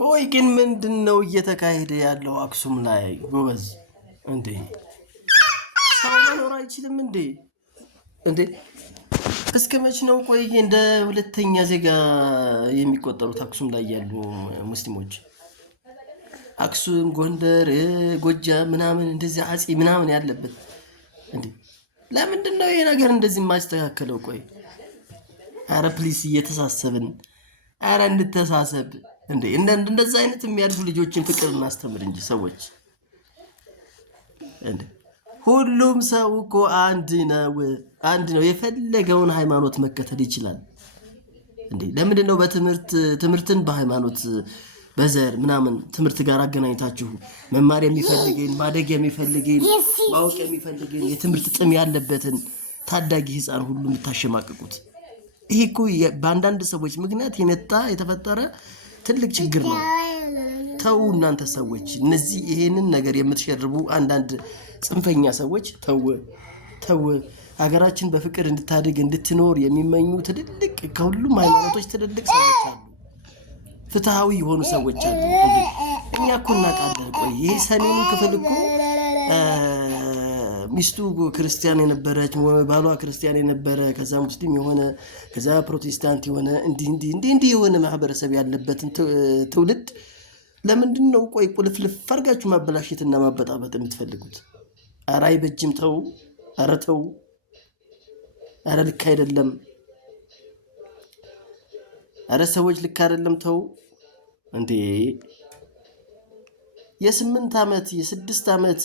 ቆይ ግን ምንድነው እየተካሄደ ያለው አክሱም ላይ ጎበዝ? እንዴ ሰው መኖር አይችልም እንዴ? እንዴ እስከ መቼ ነው ቆይ እንደ ሁለተኛ ዜጋ የሚቆጠሩት አክሱም ላይ ያሉ ሙስሊሞች? አክሱም፣ ጎንደር፣ ጎጃም ምናምን እንደዚህ አጼ ምናምን ያለበት እንዴ ለምንድነው ይሄ ነገር እንደዚህ የማይስተካከለው? ቆይ አረ ፕሊስ እየተሳሰብን አረ እንተሳሰብ እንዴ እንደዛ አይነት የሚያልፉ ልጆችን ፍቅር እናስተምር እንጂ ሰዎች እንዴ ሁሉም ሰው እኮ አንድ ነው የፈለገውን ሃይማኖት መከተል ይችላል እንዴ ለምንድን ነው ትምህርትን በሃይማኖት በዘር ምናምን ትምህርት ጋር አገናኝታችሁ መማር የሚፈልገን ማደግ የሚፈልገን ማወቅ የሚፈልገን የትምህርት ጥም ያለበትን ታዳጊ ህፃን ሁሉ የምታሸማቅቁት? ይሄ እኮ በአንዳንድ ሰዎች ምክንያት የተፈጠረ ትልቅ ችግር ነው። ተው እናንተ ሰዎች፣ እነዚህ ይሄንን ነገር የምትሸርቡ አንዳንድ ጽንፈኛ ሰዎች ተው። ሀገራችን በፍቅር እንድታድግ እንድትኖር የሚመኙ ትልልቅ ከሁሉም ሃይማኖቶች ትልልቅ ሰዎች አሉ። ፍትሃዊ የሆኑ ሰዎች አሉ። እኛ እኮ እናውቃለን። ቆይ ይሄ ሰሜኑ ክፍል እኮ ሚስቱ ክርስቲያን የነበረች ባሏ ክርስቲያን የነበረ ከዛ ሙስሊም የሆነ ከዛ ፕሮቴስታንት የሆነ እንዲህ የሆነ ማህበረሰብ ያለበትን ትውልድ ለምንድን ነው ቆይ ቁልፍልፍ አድርጋችሁ ማበላሸትና ማበጣበጥ የምትፈልጉት? ኧረ አይበጅም። ተው። ኧረ ተው። ኧረ ልክ አይደለም። ኧረ ሰዎች ልክ አይደለም። ተው እንዴ የ8 ዓመት የ6 ዓመት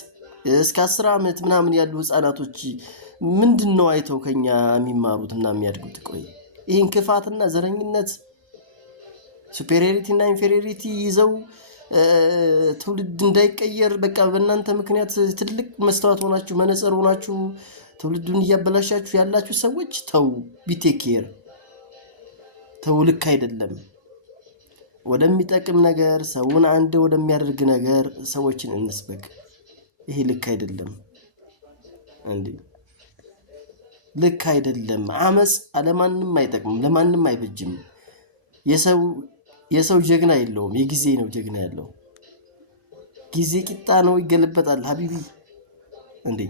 እስከ 10 ዓመት ምናምን ያሉ ህፃናቶች ምንድነው አይተው ከኛ የሚማሩትና የሚያድጉት? ቆይ ይህን ክፋትና ዘረኝነት ሱፔሪዮሪቲ እና ኢንፌሪዮሪቲ ይዘው ትውልድ እንዳይቀየር በቃ በእናንተ ምክንያት ትልቅ መስተዋት ሆናችሁ መነጽር ሆናችሁ ትውልዱን እያበላሻችሁ ያላችሁ ሰዎች ተው። ቢቴኬር ተው። ልክ አይደለም። ወደሚጠቅም ነገር ሰውን አንድ ወደሚያደርግ ነገር ሰዎችን እንስበክ። ይሄ ልክ አይደለም እንዴ! ልክ አይደለም። አመጽ ለማንም አይጠቅምም፣ ለማንም አይበጅም። የሰው ጀግና የለውም፣ የጊዜ ነው ጀግና ያለው። ጊዜ ቂጣ ነው፣ ይገለበጣል ሀቢቢ። እንዴ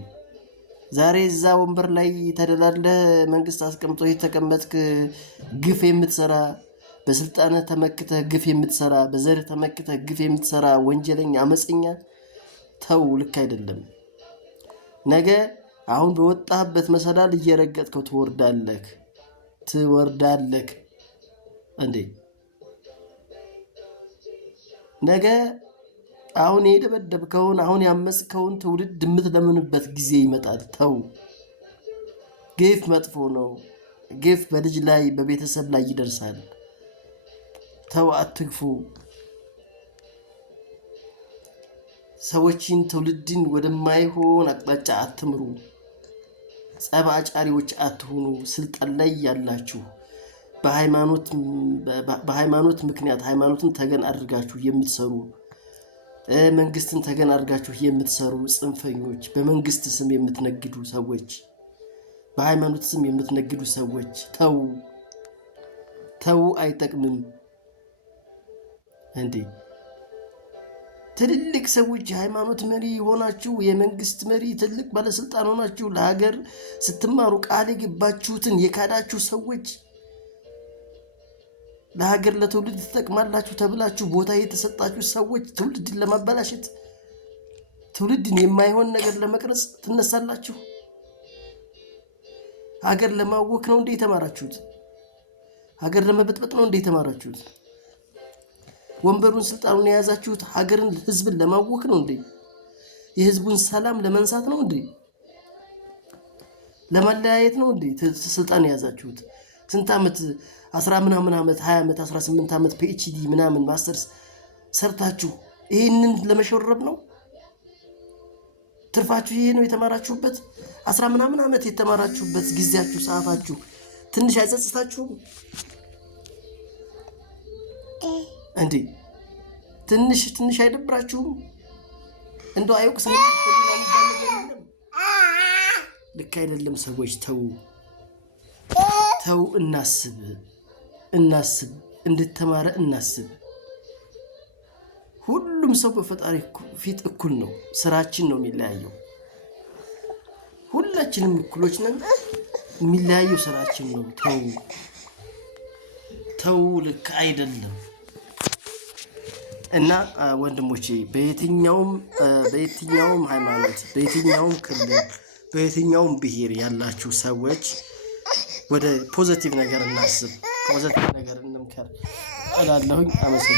ዛሬ እዛ ወንበር ላይ ተደላድለህ መንግስት አስቀምጦ የተቀመጥክ ግፍ የምትሰራ በስልጣንህ ተመክተህ ግፍ የምትሰራ በዘር ተመክተህ ግፍ የምትሰራ ወንጀለኛ አመፀኛ ተው። ልክ አይደለም። ነገ አሁን በወጣህበት መሰላል እየረገጥከው ትወርዳለህ እንዴ ነገ አሁን የደበደብከውን አሁን ያመጽከውን ትውልድ የምትለምንበት ጊዜ ይመጣል። ተው። ግፍ መጥፎ ነው። ግፍ በልጅ ላይ በቤተሰብ ላይ ይደርሳል። ተው፣ አትግፉ። ሰዎችን ትውልድን ወደማይሆን አቅጣጫ አትምሩ። ጸብ አጫሪዎች አትሁኑ። ስልጣን ላይ ያላችሁ በሃይማኖት ምክንያት ሃይማኖትን ተገን አድርጋችሁ የምትሰሩ መንግስትን ተገን አድርጋችሁ የምትሰሩ ጽንፈኞች፣ በመንግስት ስም የምትነግዱ ሰዎች፣ በሃይማኖት ስም የምትነግዱ ሰዎች ተው። አይጠቅምም እንዴ! ትልልቅ ሰዎች የሃይማኖት መሪ ሆናችሁ የመንግስት መሪ ትልቅ ባለስልጣን ሆናችሁ ለሀገር ስትማሩ ቃል የገባችሁትን የካዳችሁ ሰዎች ለሀገር ለትውልድ ትጠቅማላችሁ ተብላችሁ ቦታ የተሰጣችሁ ሰዎች ትውልድን ለማበላሸት ትውልድን የማይሆን ነገር ለመቅረጽ ትነሳላችሁ። ሀገር ለማወክ ነው እንዴ የተማራችሁት? ሀገር ለመበጥበጥ ነው እንዴ የተማራችሁት? ወንበሩን ስልጣኑን የያዛችሁት ሀገርን ህዝብን ለማወክ ነው እንዴ? የህዝቡን ሰላም ለመንሳት ነው እንዴ? ለማለያየት ነው እንዴ ስልጣን የያዛችሁት? ስንት ዓመት 10 ምናምን ዓመት 20 ዓመት 18 ዓመት ፒኤችዲ ምናምን ማስተርስ ሰርታችሁ ይሄንን ለመሸረብ ነው? ትርፋችሁ ይሄ ነው የተማራችሁበት? 10 ምናምን ዓመት የተማራችሁበት ጊዜያችሁ ሰዓታችሁ ትንሽ አይጸጽታችሁም እንዴ? ትንሽ አይደብራችሁም? እንደው አይወቅስ ነው? ልክ አይደለም። ሰዎች ተው። እናስብ። እንድተማረ እናስብ። ሁሉም ሰው በፈጣሪ ፊት እኩል ነው። ስራችን ነው የሚለያየው። ሁላችንም እኩሎች ነን። የሚለያየው ስራችን ነው። ተው ልክ አይደለም። እና ወንድሞቼ በየትኛውም ሃይማኖት፣ በየትኛውም ክልል፣ በየትኛውም ብሔር ያላችሁ ሰዎች ወደ ፖዚቲቭ ነገር እናስብ፣ ፖዚቲቭ ነገር እንምከር እላለሁኝ። አመሰግናለሁ።